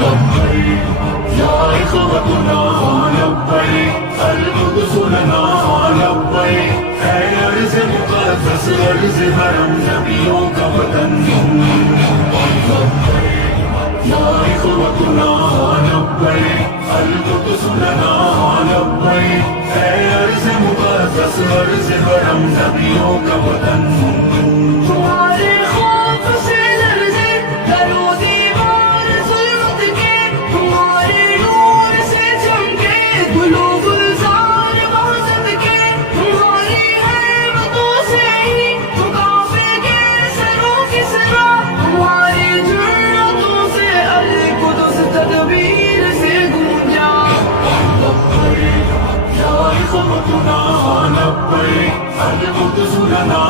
لبيك يا إخوتنا لبيك القدس لنا لبيك اے ارض مقدس ارض حرم نبیوں کا وطن لبيك يا إخوتنا لبيك القدس لنا لبيك اے ارض مقدس ارض حرم نبیوں کا وطن تمہارے خوف سے لرزے در و دیوار ظلمت کے، تمہارے نور سے چمکے گل و گلزار وحدت کے، تمہاری حیبتوں سے ہی تو کعبے کے سروں کی سرا، ہماری جرأتوں سے القدس تدبیر سے گونجا لبيك يا إخوتنا لبيك القدس لنا